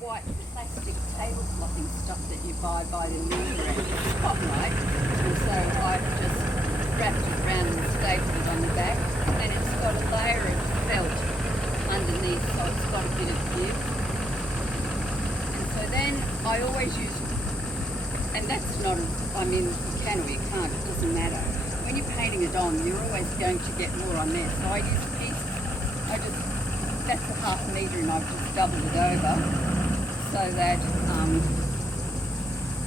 white plastic tableclothing stuff that you buy by the mirror at the spotlight. And so I've just wrapped it around and stapled it on the back, and it's got a layer of felt underneath, so it's got a bit of give. And so then I always use, and that's not, I mean, you can or you can't, it doesn't matter. When you're painting a dome, you're always going to get more on there. So I use pieces, that's a half metre and I've just doubled it over so that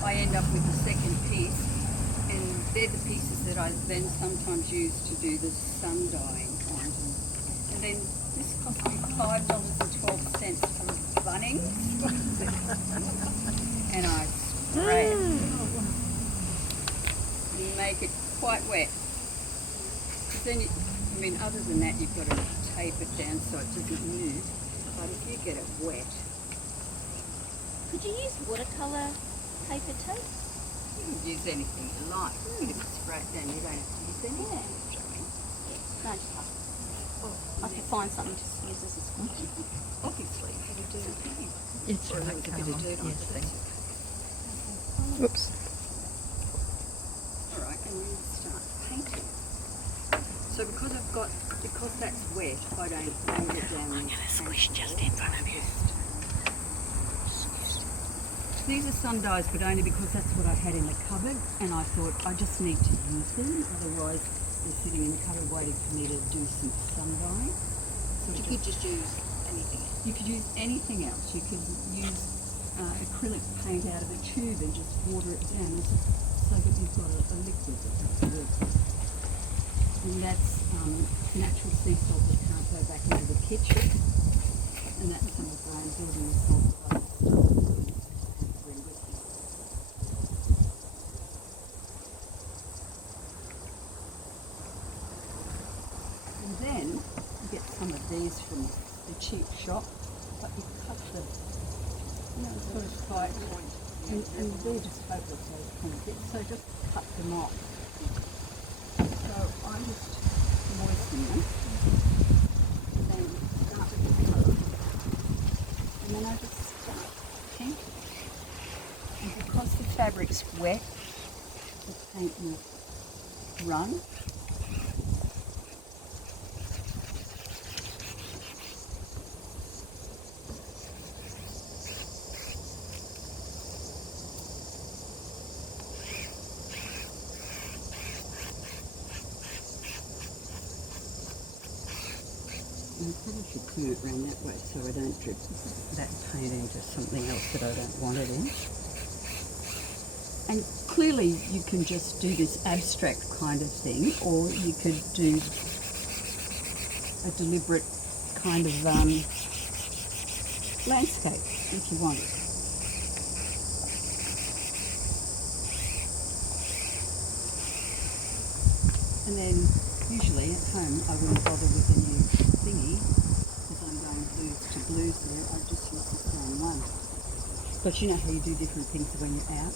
I end up with the second piece, and they're the pieces that I then sometimes use to do the sun dyeing on. And then this cost me $5.12 from Bunnings, and I spray it and make it quite wet. Then I mean, other than that, you've got to tape it down so it doesn't move. But if you get it wet, could you use watercolour paper tape? you can use anything you like. If it's sprayed down, you don't have to use anything. Yeah. No, just I can find something to use as a squeegee. Obviously, you do. It's Or right, a bit of dirt on it. Whoops. All right, and then start painting. So because that's wet, I don't bring it down. I'm going to squish just in front of you. These are sun dyes, but only because that's what I had in the cupboard, and I thought I just need to use them. Otherwise, they're sitting in the cupboard waiting for me to do some sun dyeing. So You could just use anything else. You could use anything else. You could use acrylic paint out of a tube and just water it down so that you've got a liquid that works. And that's natural sea salt that can't go back into the kitchen. And that's some of Graham's building salt. And then you get some of these from the cheap shop, but you cut them, sort of tight, and they're just hopeless, those kind of bits, so just cut them off. So I just moisten them, and then start with the colour, and then I just start painting. And because the fabric's wet, the paint will run. I probably should turn it around that way so I don't drip that paint into something else that I don't want it in. And clearly you can just do this abstract kind of thing, or you could do a deliberate kind of landscape if you want. And then usually at home I wouldn't bother with a new thingy because I'm going blues to blues there. I just use the same one. But you know how you do different things when you're out.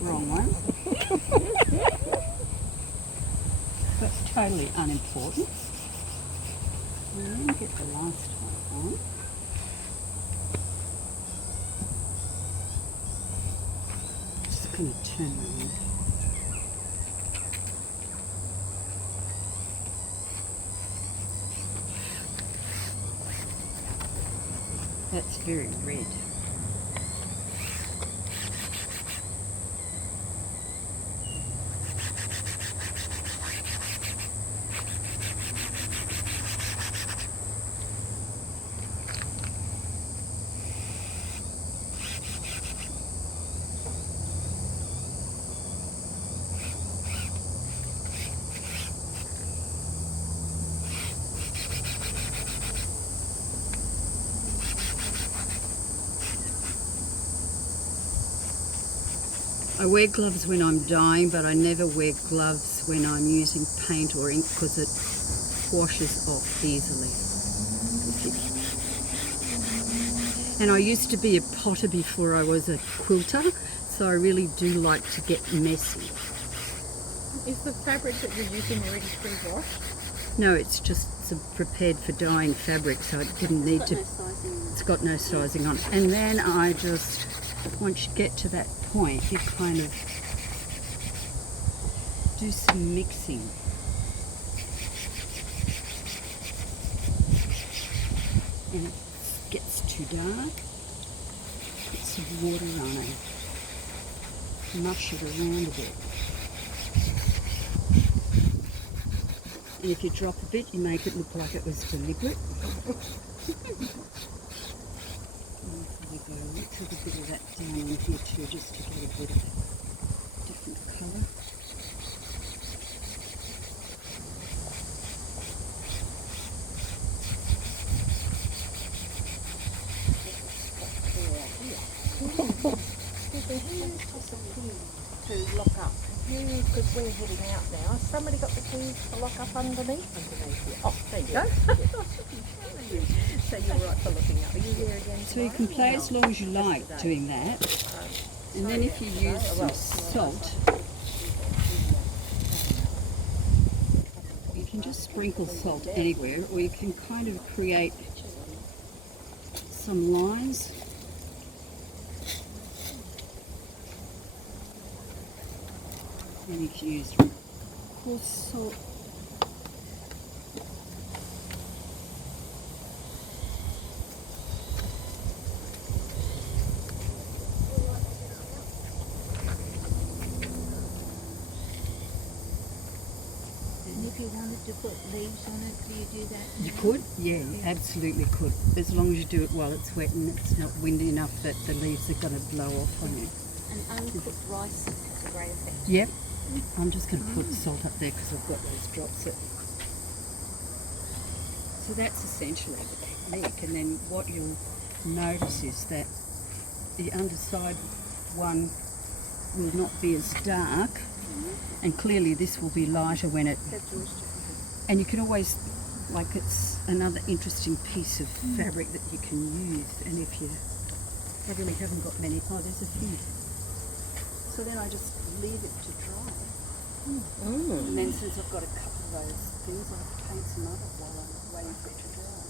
Wrong one. That's totally unimportant. And then get the last one on. Just going to turn around. That's very red. I wear gloves when I'm dyeing, but I never wear gloves when I'm using paint or ink because it washes off easily. And I used to be a potter before I was a quilter, so I really do like to get messy. Is the fabric that you're using already pre-washed? No, it's just some prepared for dyeing fabric, so it didn't need to. No sizing. It's got no sizing on it. And then I just, once you get to that point, you kind of do some mixing. And it gets too dark, put some water on it, mush it around a bit. And if you drop a bit, you make it look like it was deliberate. Let's have a bit of that down in here too, just to get a bit of different colour. To lock up. Because we're heading out now. Has somebody got the keys to lock up underneath? Oh, there you go. So you're right for looking up. Are you here again? So you can play as long as you like doing that. And then if you use some salt, you can just sprinkle salt anywhere, or you can kind of create some lines. And you can use coarse salt. And if you wanted to put leaves on it, do you do that? You could, yeah, you absolutely could. As long as you do it while it's wet and it's not windy enough that the leaves are going to blow off on you. And uncooked rice has a great effect. Yep. I'm just going to put salt up there because I've got those drops. So that's essentially the technique. And then what you'll notice is that the underside one will not be as dark, and clearly this will be lighter when it. And you can always, like, it's another interesting piece of fabric that you can use. And if you, I really haven't got many. Oh, there's a few. So then I just leave it to dry. And then since I've got a couple of those things, I have to paint some other while I'm waiting for it to dry.